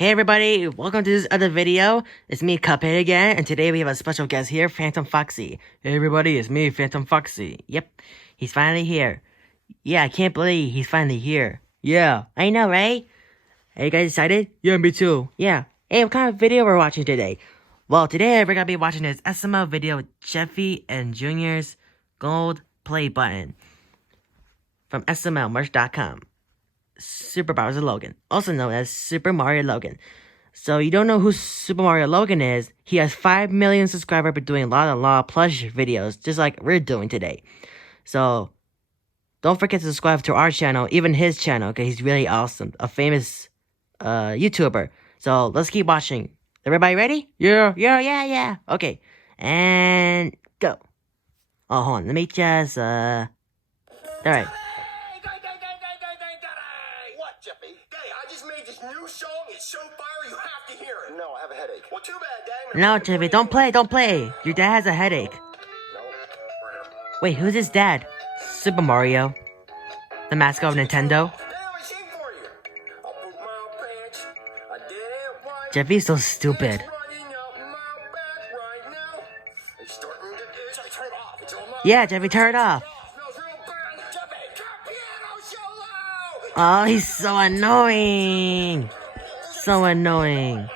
Hey everybody, welcome to this other video. It's me, Cuphead again, and today we have a special guest here, Phantom Foxy. Hey everybody, it's me, Phantom Foxy. Yep, he's finally here. Yeah, I can't believe he's finally here. Yeah, I know, right? Are you guys excited? Yeah, me too. Yeah. Hey, what kind of video we're watching today? Well, today we're gonna be watching this SML video with Jeffy and Junior's gold play button from SMLmerch.com. Super Bowser Logan, also known as Super Mario Logan. So you don't know who Super Mario Logan is? He has 5 million subscribers, but doing a lot of plush videos, just like we're doing today. So don't forget to subscribe to our channel, even his channel, because he's really awesome, a famous YouTuber. So let's keep watching. Everybody ready? Yeah. Okay, and go. Oh, hold on. Let me just all right. Jeffy. Hey, I just made this new song. It's so fire, you have to hear it. No, I have a headache. Well, too bad, Dad. No, Jeffy, don't play. Your dad has a headache. No. Wait, who's his dad? Super Mario, the mascot of Nintendo. Jeffy's so stupid. Yeah, Jeffy, turn it off. Oh, he's so annoying. So annoying.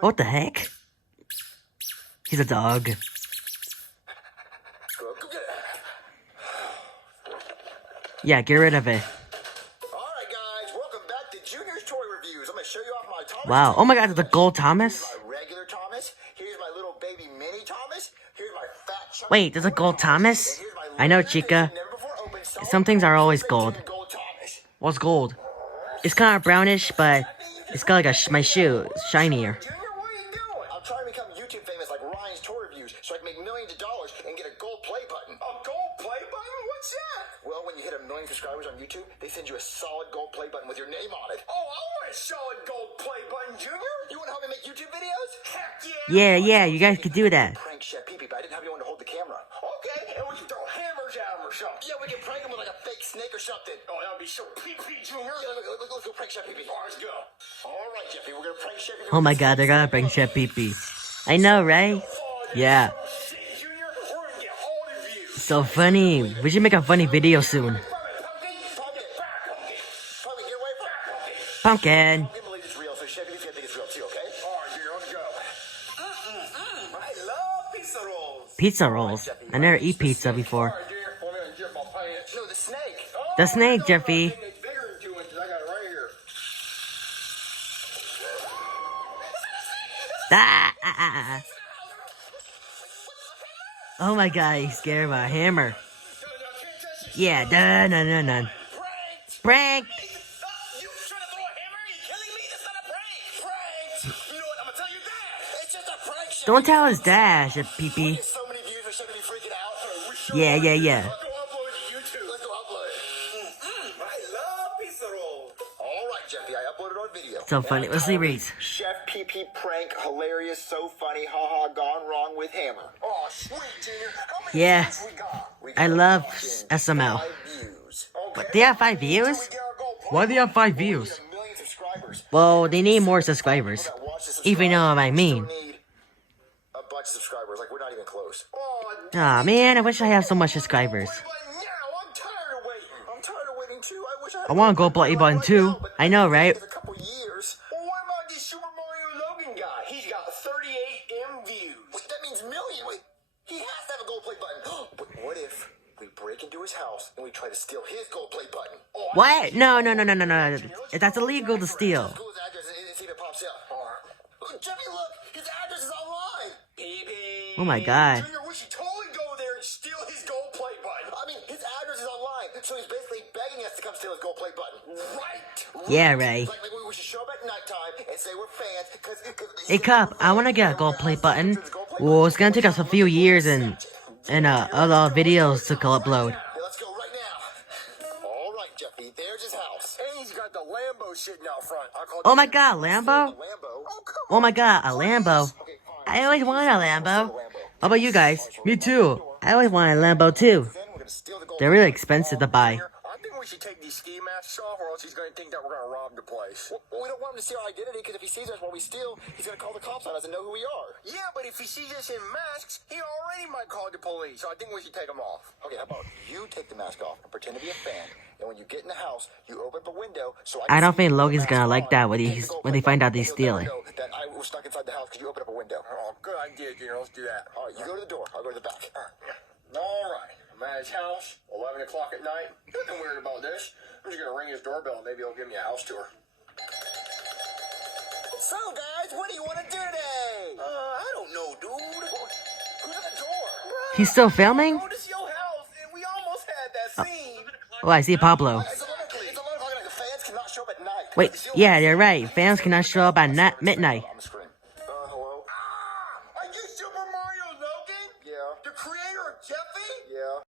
What the heck? He's a dog. Yeah, get rid of it. Alright guys, welcome back to Junior's Toy Reviews. I'm gonna show you off my Thomas. Wow. Oh my god, the gold Thomas? My regular Thomas. Here's my little baby mini Thomas. Here's my fat. Wait, there's a gold Thomas? I know, Chica. Some things are always gold. What's gold? It's kind of brownish, but it's got like my shoe, shinier. Junior, what are you doing? I'm trying to become YouTube famous like Ryan's Toy Reviews, so I can make millions of dollars and get a gold play button. A gold play button? What's that? Well, when you hit 1 million subscribers on YouTube, they send you a solid gold play button with your name on it. Oh, I want a solid gold play button, Junior. You want to help me make YouTube videos? Heck yeah! Yeah, you guys could do that. Prank Chef Pee-Pee, but I didn't have anyone to hold the camera. Okay, and we can throw hammers at him or something. Yeah, we can prank him with like a fake snake or something. Oh, that would be so Pee-Pee, Junior. Yeah, let's go prank Chef Pee-Pee. All right, let's go. All right, Jeffy, we're gonna prank Chef Pee-Pee. Oh my god, they're gonna bring Chef Pee-Pee. I know, right? Yeah. Junior, we're gonna get all the views. So funny. We should make a funny video soon. Pumpkin. I believe it's real, so Chef Pee-Pee, I think it's real too, okay? All right, Junior, let's go. I love pizza rolls. Pizza rolls. I never eat pizza before. All right, Junior, want me to dip my pants? No, the snake. Oh, The snake, no, Jeffy. I think it's bigger than 2 inches. I got it right here. Ah. Oh my god, he's scared of a hammer. Yeah, done. Prank. You trying to throw a hammer? Are you killing me? That's not a prank. Prank. You know what? I'm gonna tell your dad. It's just a prank. Chef. Don't tell his dad, Chef Pee-Pee. So many views for Chef Pee-Pee freaking out. Yeah. Let's go upload it to YouTube. Let's go upload it. I love pizza rolls. All right, Jeffy, I uploaded on video. So funny. Let's see reads. Chef Pee-Pee prank, hilarious, so funny, haha, gone wrong with hammer. Oh, sweet, Junior. How many Yeah. views we got? We I got love fucking SML. 5 views. Okay. But they have 5 views? We get our gold play. Why do they have 5 We views? get 1 million subscribers. Well, they need more subscribers. People that watch this If you know what I subscribe, mean. still need a bunch of subscribers. Like, we're not even close. Oh, Aw, man, I wish I had so much subscribers. I'm tired of waiting. I'm tired of waiting too. I wish I had I want a gold play button too. I know, right? a couple years. Well, what about this Super Mario Logan guy? He's got 38 M views. Wait, that means million. Wait, he has to have a gold play button. But what if we break into his house and we try to steal his gold play button? Oh, What? No. That's illegal to steal. Google his address and see if it pops up. Jeffy, look, his address is online. Pee-pee. Oh my god. Junior, we should totally go there and steal his gold play button. I mean, his address is online, so he's basically begging us to come steal his gold play button. Right. Yeah, right. Like we should show up at nighttime and say we're fans, because... Hey, Cup, I want to get a gold play button. Well, it's gonna take us a few years and other videos to upload. Yeah, let's go right now. All right, Jeffy, there's his house. And he's got the Lambo sitting out front. Oh my god, Lambo? Oh, come Oh my god, a Lambo. I always wanted a Lambo. How about you guys? Me too. I always wanted a Lambo too. Then we're gonna steal the gold They're really expensive to buy. I think we should take these ski masks off, or else he's going to think that we're going to rob the place. Well, we don't want him to see our identity, because if he sees us while we steal, he's going to call the cops on us and know who we are. Yeah, but if he sees us in masks, he already might call the police. So I think we should take them off. Okay, how about you take the mask off and pretend to be a fan, and when you get in the house, you open up a window so I don't see think you with Logan's the gonna mask like on, that when and he's the gold when they plate find button, out they and he'll steal never it. know that I was stuck inside the house because you opened up a window. Oh, good idea, Junior. Let's do that. All right, you go to the door. I'll go to the back. All right. I'm at his house, 11 o'clock at night. Nothing weird about this. I'm just going to ring his doorbell, and maybe he'll give me a house tour. So, guys, what do you want to do today? I don't know, dude. Who's at the door? He's still filming? Oh, this is your house, and we almost had that scene. Oh, I see Pablo. It's 11 o'clock at night. The fans cannot show up at night. Wait, yeah, you're right. Fans cannot show up at midnight.